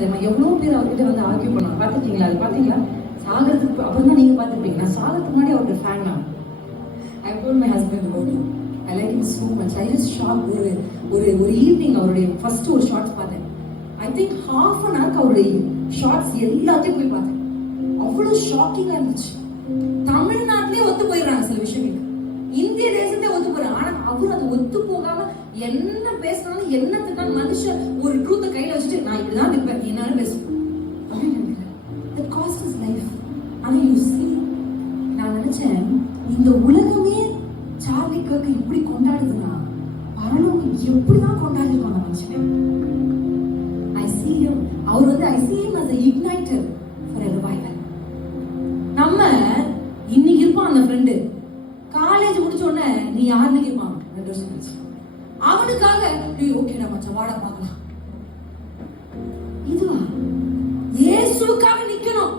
தெரியுமா? எவ்வளவு பேர் அவர்கிட்ட வந்து ஆர்கியூ பண்ணாங்க. பாத்துட்டீங்களா? அது பாத்தீங்களா? சாகிறதுக்கு அப்புறம் தான் நீங்க பாத்துருப்பீங்க. நான் சாகிறதுக்கு முன்னாடி அவரோட ஃபேன் நான். I told my husband about him. I like him so much. I just shocked. ஒரு ஈவினிங் அவருடைய ஃபர்ஸ்ட் ஒரு ஷார்ட்ஸ் பார்த்தேன். I think half an hour அவருடைய ஷார்ட்ஸ் எல்லாத்தையும் போய் பார்த்தேன். அவ்வளவு ஷாக்கிங்கா இருந்துச்சு. தமிழ்நாட்டிலே ஒத்து போயிடுறாங்க சில விஷயங்களுக்கு, இந்திய தேசத்திலே ஒத்து போறாங்க. ஆனா அவர் அது ஒத்து போகாம என்ன பேசினாலும் என்ன திட்டாலும் மனுஷன் ஒரு ட்ரூத்தை கையில வச்சுட்டு நான் இப்படிதான் இருப்பேன் என்னாலும் பேசுவேன் அப்படின்னு. That cost his life. ஆனா you see, நான் நினைச்சேன் இந்த உலகமே சார்லி கர்க் இப்படி கொண்டாடுதுன்னா பரலோகம் எப்படிதான் கொண்டாடிருக்கோம் நம்ம மனுஷன். I see him. அவர் வந்து I see him as a igniter for a revival. நம்ம இன்னைக்கு இருப்பான் அந்த ஃப்ரெண்டு, காலேஜ் முடிச்ச உடனே நீ யாருன்னு கேட்பான் 2 வருஷம் கழிச்சு. அவனுக்காக நீ ஓகேடா மச்சான் வாடா பார்க்கலாம். இதுவா இயேசுவுக்காக நிக்கணும்.